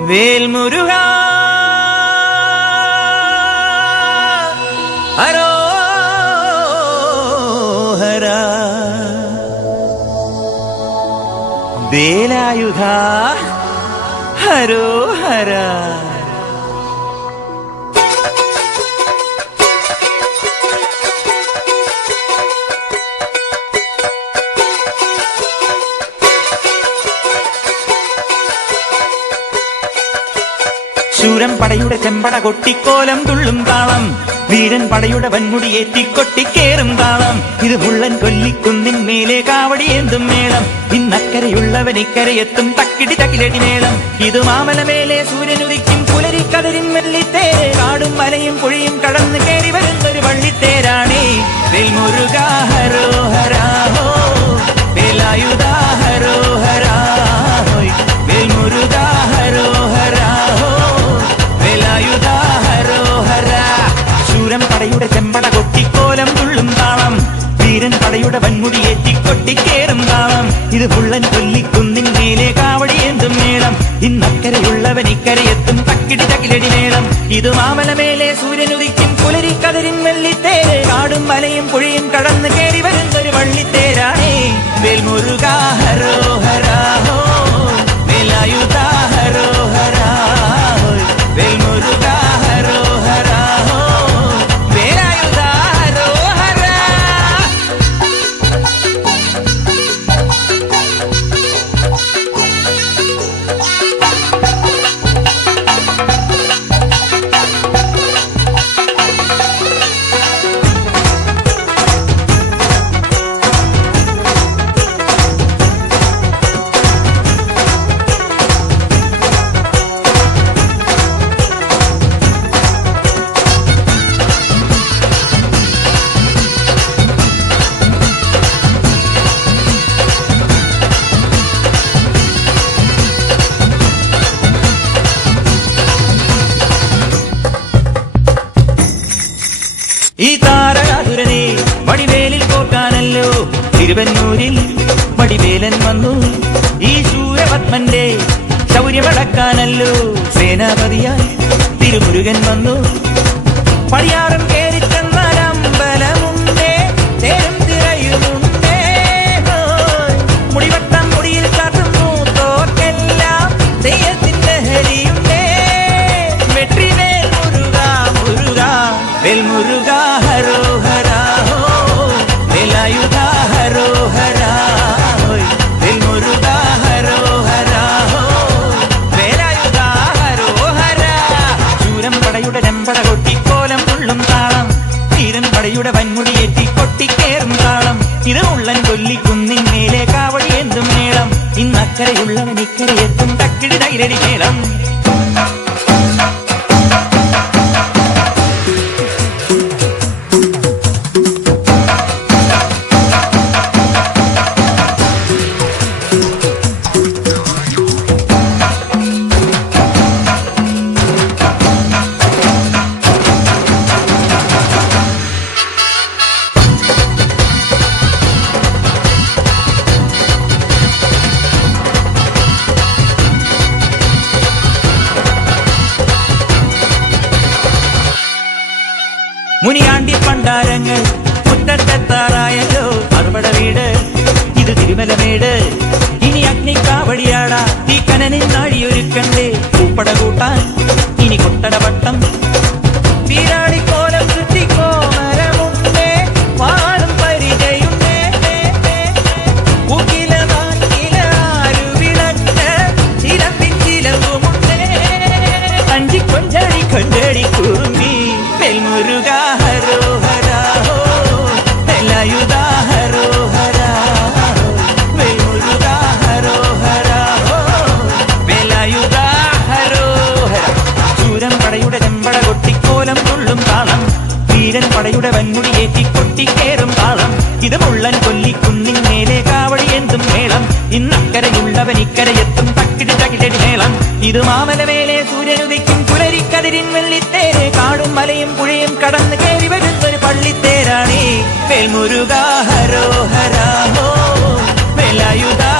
വേൽമുരുകാ ഹരോഹരാ വേലായുധാ ഹരോഹരാ. ശൂരൻ പടയുടെ ചെമ്പട കൊട്ടിക്കോലം തുള്ളും താളം, വീരൻ പടയുടെ വൻമുടിയേറ്റിക്കൊട്ടിക്കേറും താളം. ഇത് മുള്ളൻ കൊല്ലിക്കുന്നിൻ മേലെ കാവടിയേന്തും മേളം. ഇന്നക്കരയുള്ളവൻ ഇക്കരയെത്തും തക്കിടി തകിലടി മേളം. ഇത് മാമലമേലെ സൂര്യനുദിക്കും പുലരിക്കതിരിൻ വെള്ളിത്തേര്. കാടും മലയും പുഴയും കടന്ന് കയറി വരുന്നൊരു വള്ളിത്തേരാണേ. വേൽമുരുകാ ഹരോഹരാ ഹോ, വേലായുധാ ഹരോഹരാ ഹോയ്, വേൽമുരുകാ ഹരോഹരാ ഹോ, വേലായുധാ ഹരോഹരാ. ശൂരൻ പടയുടെ ചെമ്പട കൊട്ടിക്കോലം തുള്ളും താളം, വീരൻ പടയുടെ വൻമുടിയേറ്റിക്കൊട്ടിക്കേറും താളം. ഇത് മുള്ളൻ കൊല്ലിക്കുന്നിൻ മേലെ കാവടിയേന്തും മേളം. ഇന്നക്കരയുള്ളവൻ ഇക്കരയെത്തും തക്കിടി തകിലടി മേളം. ഇത് മാമലമേലെ സൂര്യനുദിക്കും പുലരിക്കതിരിൻ വെള്ളിത്തേര്. കാടും മലയും പുഴയും കടന്ന് കയറി വരുന്നൊരു വള്ളിത്തേരാണേ. വേൽമുരുകാ ഹരോഹരാ ഹോ, വേലായുധാ ഹരോഹരാ ഹോയ്, വേൽമുരുകാ ഹരോഹരാ ഹോ, വേലായുധാ ഹരോഹരാ. ഈ താരകാതുരനെ വടിവേലിൽ കോർക്കാനല്ലോ തിരുവന്നൂരിൽ വടിവേലൻ വന്നു. ഈ ശൂരപത്മന്റെ ശൗര്യമടക്കാനല്ലോ സേനാപതിയായി തിരുമുരുകൻ വന്നു. പടിയാറും കേറിച്ചെന്നാൽ അമ്പലമുണ്ടേ, തേരും തിരയുമുണ്ടേ. മുടിവട്ടം മുടിയിൽ കാട്ടുന്നു തോക്കെല്ലാം തെയ്യത്തിന്റെ ഹരിയുണ്ടേ. വെട്രിവേൽ മുരുകാ മുരുകാ, വേൽമുരുകാ ഹരോഹരാ ഹോ, വേലായുധാ ഹരോഹരാ ഹോയ്, വേൽമുരുകാ ഹരോഹരാ ഹോ, വേലായുധാ ഹരോഹരാ. ശൂരൻ പടയുടെ ചെമ്പട കൊട്ടിക്കോലം തുള്ളും താളം, വീരൻ പടയുടെ വൻമുടിയേറ്റി കൊട്ടിക്കേറും താളം. ഇത് ഉള്ളൻ കൊല്ലിക്കുന്നിൻ മേലെ കാവടിയേന്തും മേളം. ഇന്നക്കരയുള്ളവൻ ഇക്കരയെത്തും തക്കിടി തകിലടി മേളം. മുനിയാണ്ടി പണ്ടാരങ്ങൾ മുറ്റത്തെത്താറായല്ലോ അറുപട വീട്. ഇത് തിരുമലമേട്. ഇനി അഗ്നിക്കാവടിയാടാ ഈ കനനിൻ നാഴിയൊരുക്കണ്ടേ. പൂപ്പട കൂട്ടാൻ ഇനി കൊട്ടടവട്ടം. വീരാളിക്കോലം ചുറ്റിക്കോമരമുണ്ടേ, വാളും പരിചയുണ്ടേ. ഉകില നാക്കില ആരുവിളക്ക് ചിലമ്പിൻ ചിലവുമുണ്ടേ. അഞ്ചി കൊഞ്ചടി കൊഞ്ചടി കുറുമ്പി. വേൽമുരുകാ ഹരോഹരാ ഹോ, വേലായുധാ ഹരോഹരാ ഹോ, വേൽമുരുകാ ഹരോഹരാ ഹോ, വേലായുധാ ഹരോഹരാ. ശൂരൻ പടയുടെ ചെമ്പട കൊട്ടിക്കോലം തുള്ളും താളം, വീരൻ പടയുടെ വൻമുടിയേറ്റി കൊട്ടിക്കേറും താളം. ഇത് മുള്ളൻ കൊല്ലിക്കുന്നിൻ മേലെ കാവടിയേന്തും മേളം. ഇന്നക്കരയുള്ളവൻ ഇക്കരയെത്തും തക്കിടി തകിലടി മേളം. ഇത് മാമലമേലെ സൂര്യനുദിക്കും പുലരിക്കതിരിൻ വെള്ളിത്തേര്. കാടും മലയും പുഴയും കടന്ന് കയറി വരുന്നൊരു പള്ളിത്തേരാണേ. വേൽമുരുകാ ഹരോഹരാ ഹോ, വേലായുധാ